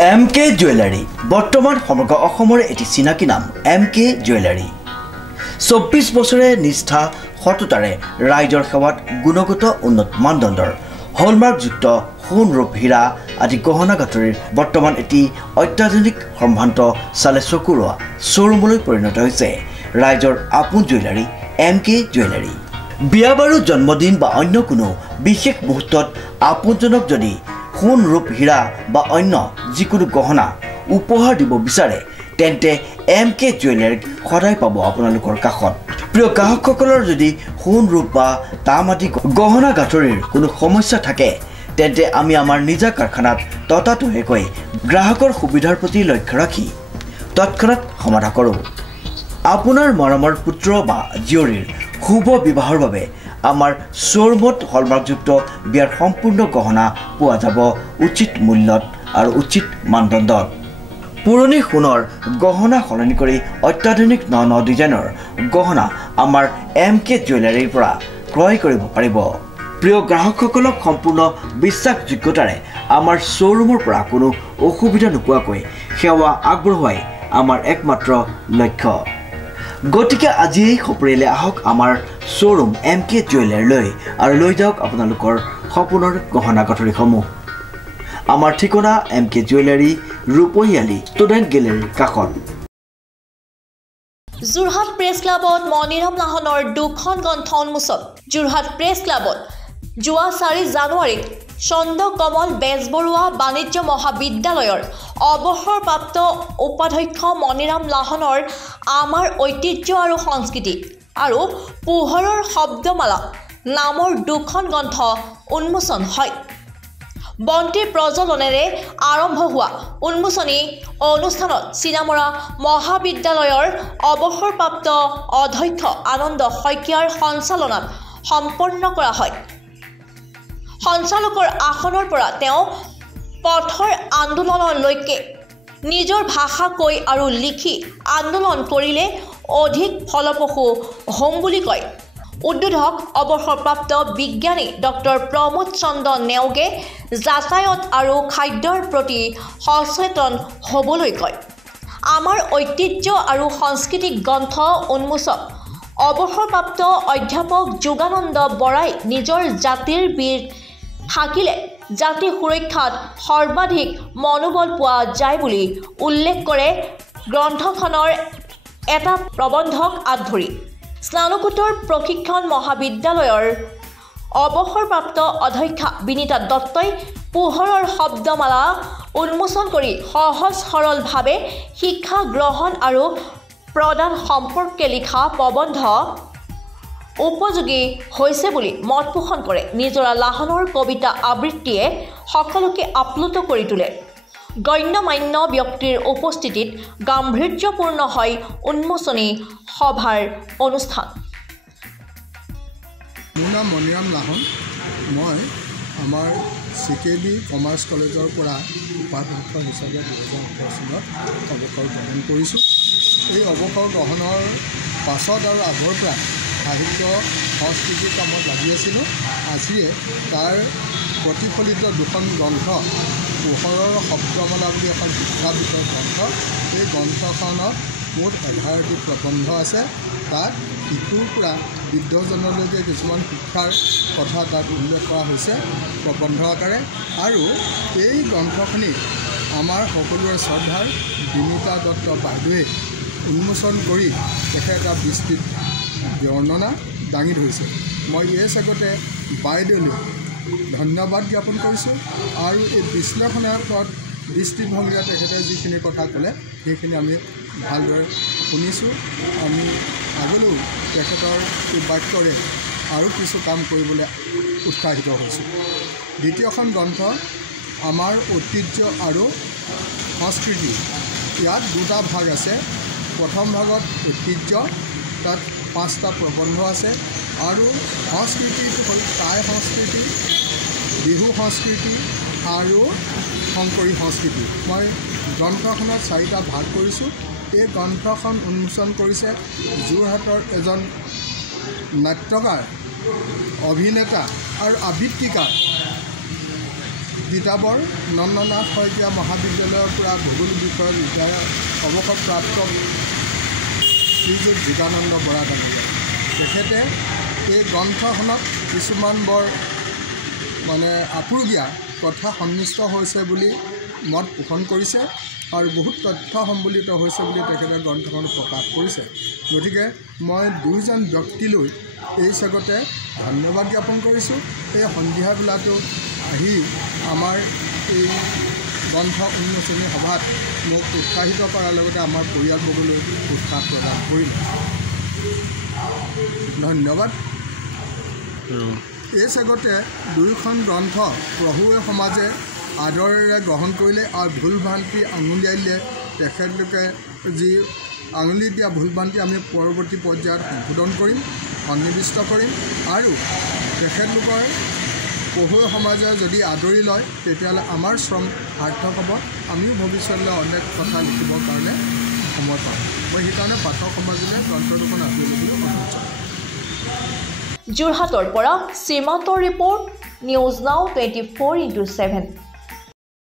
MK jewellery বৰ্তমান সমগ্ৰ অসমৰ এটি চিনাকি নাম MK জুৱেলাৰী 24 বছৰে নিষ্ঠা সততাৰে ৰাইজৰ সেৱাত গুণগত উন্নত মানদণ্ডৰ হলমাৰ্কযুক্ত সোণ ৰূপ হীৰা আদি গহনা গাঁথৰিৰ বৰ্তমান এটি অত্যাধুনিক সম্ভ্ৰান্ত চালে চকুৰোৱা শ্বৰুমলৈ পৰিণত হৈছে ৰাইজৰ আপোন জুৱেলাৰী MK জুৱেলাৰী। বিয়া বাৰু জন্মদিন বা অন্য কোনো বিশেষ মুহূৰ্তত আপোনজনক যদি সোণ ৰূপ হীৰা বা অন্য যিকোনো গহনা উপহাৰ দিব বিচাৰে তেন্তে MK জুৱেলাৰীক সদায় পাব আপোনালোকৰ কাষত। প্ৰিয় গ্ৰাহকসকলৰ যদি সোণ ৰূপ বা তাম আদি গহনা গাঁথৰিৰ কোনো সমস্যা থাকে তেন্তে আমি আমাৰ নিজা কাৰখানাত ততাতৈয়াকৈ গ্ৰাহকৰ সুবিধাৰ প্ৰতি লক্ষ্য ৰাখি তৎক্ষণাত সমাধা কৰোঁ। আপোনাৰ মৰমৰ পুত্ৰ বা জীয়ৰীৰ শুভ বিবাহৰ বাবে আমাৰ শ্বৰুমত হলমাৰ্কযুক্ত বিয়াৰ সম্পূৰ্ণ গহনা পোৱা যাব উচিত মূল্যত আৰু উচিত মানদণ্ডত। পুৰণি সোণৰ গহনা সলনি কৰি অত্যাধুনিক ন ডিজাইনৰ গহনা আমাৰ MK জুৱেলাৰীৰ পৰা ক্ৰয় কৰিব পাৰিব। প্ৰিয় গ্ৰাহকসকলক সম্পূৰ্ণ বিশ্বাসযোগ্যতাৰে আমাৰ শ্বৰুমৰ পৰা কোনো অসুবিধা নোপোৱাকৈ সেৱা আগবঢ়োৱাই আমাৰ একমাত্ৰ লক্ষ্য। গতিকে আজিয়েই সপৰিয়ালে আহক আমাৰ শ্বৰুম MK জুৱেলাৰীলৈ আৰু লৈ যাওক আপোনালোকৰ সপোনৰ গহনা গাঁথৰিসমূহ। আমাৰ ঠিকনা MK জুৱেলাৰী ৰূপহীয়ালি ষ্টুডেণ্ট গেলেৰীৰ কাষত। যোৰহাট প্ৰেছ ক্লাবত মণিৰাম লাহনৰ 2খন গ্ৰন্থ উন্মোচন। যোৰহাট প্ৰেছ ক্লাবত যোৱা 4 জানুৱাৰীত চন্দ্ৰকমল বেজবৰুৱা বাণিজ্য মহাবিদ্যালয়ৰ অৱসৰপ্ৰাপ্ত উপাধ্যক্ষ মণিৰাম লাহনৰ আমাৰ ঐতিহ্য আৰু সংস্কৃতি আৰু পোহৰৰ শব্দমালা নামৰ 2খন গ্ৰন্থ উন্মোচন হয়। বন্তি প্ৰজ্বলনেৰে আৰম্ভ হোৱা উন্মোচনী অনুষ্ঠানত চিনামৰা মহাবিদ্যালয়ৰ অৱসৰপ্ৰাপ্ত অধ্যক্ষ আনন্দ শইকীয়াৰ সঞ্চালনাত সম্পন্ন কৰা হয়। সঞ্চালকৰ আসনৰ পৰা তেওঁ পথৰ আন্দোলনলৈকে নিজৰ ভাষা কৈ আৰু লিখি আন্দোলন কৰিলে অধিক ফলপ্ৰসূ হ'ম বুলি কয়। উদ্বোধক অৱসৰপ্ৰাপ্ত বিজ্ঞানী ডক্টৰ প্ৰমোদ চন্দ্ৰ নেওগে যাতায়াত আৰু খাদ্যৰ প্ৰতি সচেতন হ'বলৈ কয়। আমাৰ ঐতিহ্য আৰু সাংস্কৃতিক গ্ৰন্থ উন্মোচক অৱসৰপ্ৰাপ্ত অধ্যাপক যোগানন্দ বৰাই নিজৰ জাতিৰ বীৰ থাকিলে জাতি সুৰক্ষাত সৰ্বাধিক মনোবল পোৱা যায় বুলি উল্লেখ কৰে গ্ৰন্থখনৰ এটা প্ৰবন্ধক আধৰি। স্নাতকোত্তৰ প্ৰশিক্ষণ মহাবিদ্যালয়ৰ অৱসৰপ্ৰাপ্ত অধ্যক্ষা বিনীতা দত্তই পোহৰৰ শব্দমালা উন্মোচন কৰি সহজ সৰলভাৱে শিক্ষা গ্ৰহণ আৰু প্ৰদান সম্পৰ্কে লিখা প্ৰবন্ধ উপযোগী হৈছে বুলি মত পোষণ কৰে। নিজৰা লাহনৰ কবিতা আবৃত্তিয়ে সকলোকে আপ্লুত কৰি তোলে। গণ্যমান্য ব্যক্তিৰ উপস্থিতিত গাম্ভীৰ্যপূৰ্ণ হয় উন্মোচনী সভাৰ অনুষ্ঠান। মোৰ নাম মণিৰাম লাহন। মই আমাৰ CKB কমাৰ্চ কলেজৰ পৰা উপাধ্যক্ষ হিচাপে 2018 চনত অৱসৰ গ্ৰহণ কৰিছোঁ। এই অৱসৰ গ্ৰহণৰ পাছত আৰু আগৰ পৰা সাহিত্য সংস্কৃতিৰ কামত লাগি আছিলোঁ। আজিয়ে তাৰ প্ৰতিফলিত 2খন গ্ৰন্থ, পোহৰৰ শব্দমালা বুলি এখন শিক্ষা বিষয়ক গ্ৰন্থ। এই গ্ৰন্থখনত মুঠ 11টি প্ৰবন্ধ আছে। তাত শিশুৰ পৰা বৃদ্ধজনলৈকে কিছুমান শিক্ষাৰ কথা তাত উল্লেখ কৰা হৈছে প্ৰবন্ধ আকাৰে। আৰু এই গ্ৰন্থখিনি আমাৰ সকলোৰে শ্ৰদ্ধাৰ বিনীতা দত্ত বাইদেৱে উন্মোচন কৰি তেখেত এটা বিস্তৃত বৰ্ণনা দাঙি ধৰিছে। মই এই চাগতে বাইদেউলৈ ধন্যবাদ জ্ঞাপন কৰিছোঁ। আৰু এই বিশ্লেষণাত্মক দৃষ্টিভংগীৰে তেখেতে যিখিনি কথা ক'লে সেইখিনি আমি ভালদৰে শুনিছোঁ। আমি আগলৈও তেখেতৰ এই বাক্যৰে আৰু কিছু কাম কৰিবলৈ উৎসাহিত হৈছোঁ। দ্বিতীয়খন গ্ৰন্থ আমাৰ ঐতিহ্য আৰু সংস্কৃতি। ইয়াত 2টা ভাগ আছে। প্ৰথম ভাগত ঐতিহ্য, তাত 5টা প্ৰবন্ধ আছে। আৰু সংস্কৃতিটো হ'ল টাই সংস্কৃতি, বিহু সংস্কৃতি আৰু শংকৰী সংস্কৃতি। মই গ্ৰন্থখনত 4টা ভাগ কৰিছোঁ। এই গ্ৰন্থখন উন্মোচন কৰিছে যোৰহাটৰ এজন নাট্যকাৰ, অভিনেতা আৰু আবৃত্তিকাৰ তিতাবৰ নন্দনাথ শইকীয়া মহাবিদ্যালয়ৰ পৰা ভূগোল বিষয়ত অৱসৰপ্ৰাপ্ত শ্ৰীযুত যোগানন্দ বৰা ডাঙৰীয়া। তেখেতে এই গ্ৰন্থখনত কিছুমান বৰ মানে আপুৰুগীয়া কথা সন্নিষ্ট হৈছে বুলি মত পোষণ কৰিছে আৰু বহুত তথ্য সম্বলিত হৈছে বুলি তেখেতে গ্ৰন্থখন প্ৰকাশ কৰিছে। গতিকে মই দুয়োজন ব্যক্তিলৈ এই জগতে ধন্যবাদ জ্ঞাপন কৰিছোঁ। এই সন্ধিয়া বেলাটো আহি আমাৰ এই গ্ৰন্থ উন্মোচনী সভাত মোক উৎসাহিত কৰাৰ লগতে আমাৰ পৰিয়ালবৰ্গলৈ উৎসাহ প্ৰদান কৰিলে। ধন্যবাদ। এই জগতে দুয়োখন গ্ৰন্থ প্ৰভুৱে সমাজে আদৰেৰে গ্ৰহণ কৰিলে আৰু ভুল ভ্ৰান্তি আঙুলিয়াই দিলে। তেখেতলোকে যি আঙুলি দিয়া ভুল ভ্ৰান্তি আমি পৰৱৰ্তী পৰ্যায়ত সংশোধন কৰিম, সন্নিৱিষ্ট কৰিম আৰু তেখেতলোকৰ পঢ়ুৱৈ সমাজে যদি আদৰি লয় তেতিয়াহ'লে আমাৰ শ্ৰম সাৰ্থক হ'ব। আমিও ভৱিষ্যতলৈ অনেক কথা লিখিবৰ কাৰণে সময় পাম। মই সেইকাৰণে পাঠক সমাজলৈ গ্ৰন্থ দুখন আদৰি ল'বলৈ অনুৰোধ জনাওঁ। যোৰহাটৰ পৰা শ্ৰীমন্তৰ ৰিপৰ্ট, নিউজ নাও 24/7।